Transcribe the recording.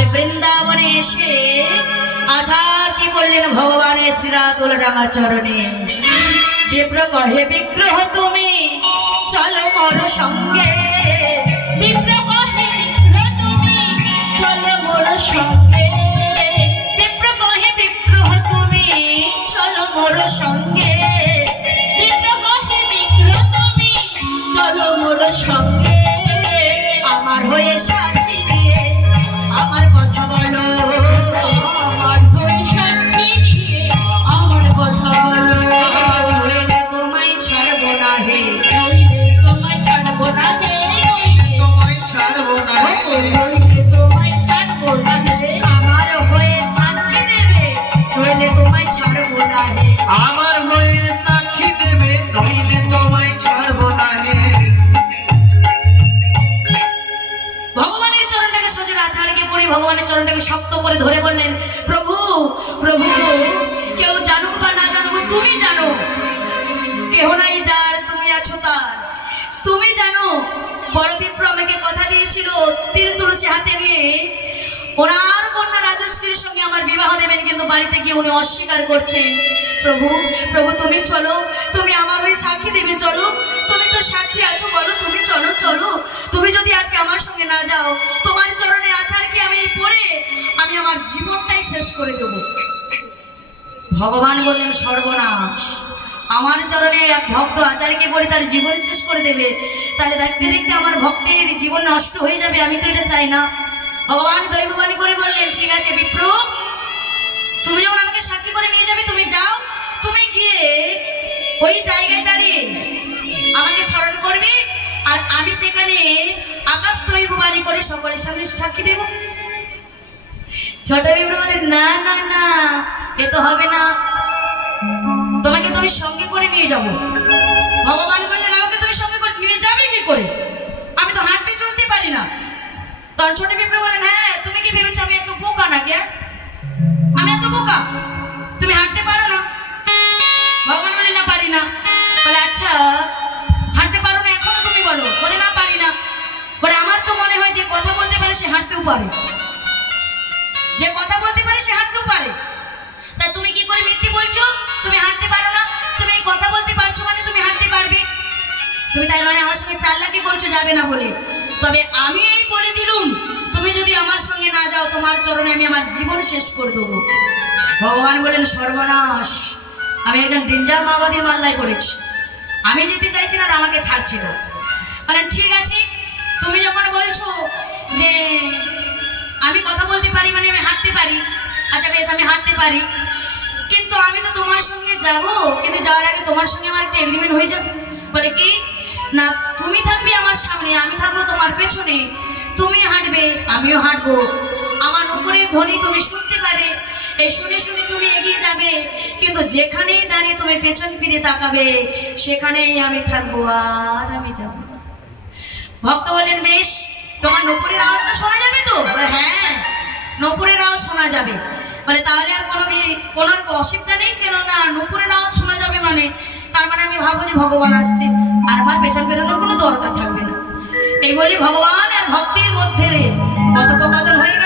আর বৃন্দাবনে এসে আচার কি বললেন ভগবানের শ্রীরাতুল রাঙা চরণে, বিপ্র কহে বিগ্রহ তুমি চলো মোর সঙ্গে, বিপ্র কহে বিগ্রহ তুমি চলো মোর সঙ্গে, বিপ্র কহে বিগ্রহ তুমি চলো মোর সঙ্গে, বিপ্র কহে বিগ্রহ তুমি চলো মোর সঙ্গে, আমার হয়ে সাক্ষী দিয়ে আমার কথা বলো, আমার হয়ে সাক্ষী দিয়ে আমার কথা বলো, নইলে তোমায় ছাড়বো না হে, নইলে তোমায় ছাড়বো না হে, তোমায় ছাড়বো না হে, নইলে তোমায় ছাড়বো না হে, আমার হয়ে সাক্ষী দেবে নইলে তোমায় ছাড়বো না হে, আমার হয়ে সাক্ষী দেবে নইলে তোমায় ছাড়বো না হে। ভগবানের চরণটাকে সজোর আচারকে পড়ে ভগবানের চরণটাকে শক্ত করে ধরে বললেন, প্রভু প্রভু কেউ জানুক বা না জানুক তুমি জানো, কেহ নাই যার তুমি আছো তার, তুমি জানো। বড় বিপ্র আমাকে কথা দিয়েছিল তিল তুলসী হাতে নিয়ে ওনার কন্যা রাজশ্রীর সঙ্গে আমার বিবাহ দেবেন, কিন্তু বাড়িতে গিয়ে উনি অস্বীকার করছেন। প্রভু প্রভু তুমি চলো, তুমি আমার ওই সাক্ষী দেবে, চলো তুমি তো সাক্ষী আছো, বলো তুমি চলো চলো, তুমি যদি আজকে আমার সঙ্গে না যাও তোমার চরণে আচার কি আমি পড়ে আমি আমার জীবনটাই শেষ করে দেব। ভগবান বললেন সর্বনাশ, আমার চরণে এক ভক্ত আচারকে পড়ে তার জীবন শেষ করে দেবে, তাহলে দেখতে দেখতে আমার ভক্তের জীবন নষ্ট হয়ে যাবে, আমি তো এটা চাই না। ভগবান দৈববাণী করে বললেন, ঠিক আছে বিপ্র, তুমি যখন আমাকে সাক্ষী করে নিয়ে যাবে তুমি যাও, তুমি গিয়ে ওই জায়গায় দাঁড়িয়ে আমাকে স্মরণ করবে, আর আমি সেখানে আকাশ দৈববাণী করে সকলের সামনে সাক্ষী দেব। ছোট বিপ্র বলেন, না না না, এ তো হবে না, তোমাকে তুমি সঙ্গে করে নিয়ে যাব। ভগবান বললেন, আমাকে তুমি সঙ্গে করে নিয়ে যাবে কি করে, আমি তো হাঁটতে চলতে পারি না। তখন ছোট বিপ্র বলেন, হ্যাঁ তুমি কি ভেবেছো আমি এত বোকা নাকি, আমি এত বোকা, তুমি হাঁটতে পারো না? ভগবান বলে, না পারি না। বলে, আচ্ছা হাঁটতে পারো না এখনো তুমি বলো? বলে, না পারি না। বলে, আমার তো মনে হয় যে কথা বলতে পারে সে হাঁটতেও পারে, যে কথা বলতে পারে সে হাঁটতেও পারে, তা তুমি কি করে মিথ্যে বলছো? তুমি হাঁটতে পারো না, তুমি কথা বলতে পারছো মানে তুমি হাঁটতে পারবে, তুমি তাই মানে আমার সঙ্গে চালাকি করছো যাবে না বলে। তবে আমি এই বলে দিলুম, তুমি যদি আমার সঙ্গে না যাও তোমার চরণে আমি আমার জীবন শেষ করে দেবো। ভগবান বলেন, সর্বনাশ, আমি একজন ডেঞ্জার মাওবাদীর মাল্লায় পড়েছি, আমি যেতে চাইছি না আর আমাকে ছাড়ছি না। বলেন, ঠিক আছে, তুমি যখন বলছো যে আমি কথা বলতে পারি মানে আমি হাঁটতে পারি, আচ্ছা বেশ আমি হাঁটতে পারি, কিন্তু আমি তো তোমার সঙ্গে যাব, কিন্তু যাওয়ার আগে তোমার সঙ্গে আমার একটা এগ্রিমেন্ট হয়ে যাবে। বলে, কি? না, তুমি থাকবে আমার সামনে, আমি থাকবো তোমার পেছনে, তুমি হাঁটবে আমিও হাঁটবো, আমার উপরের ধ্বনি তুমি শুনতে পারে, এই শুনে শুনে তুমি এগিয়ে যাবে, কিন্তু যেখানেই দাঁড়িয়ে তুমি পেছন ফিরে তাকাবে সেখানেই আমি থাকবো, আর আমি যাব না। ভক্ত বলেন, বেশ, তোমার নপুরের আওয়াজটা শোনা যাবে তো? হ্যাঁ, নপুরের আওয়াজ শোনা যাবে। বলে, তাহলে আর কোনো অসুবিধা নেই, কেন না নপুরের আওয়াজ শোনা যাবে মানে তার মানে আমি ভাববো যে ভগবান আসছে, আর আমার পেছন বেরোনোর কোনো দরকার থাকবে না। এই বলে ভগবান আর ভক্তির মধ্যে কথোপকথন হয়ে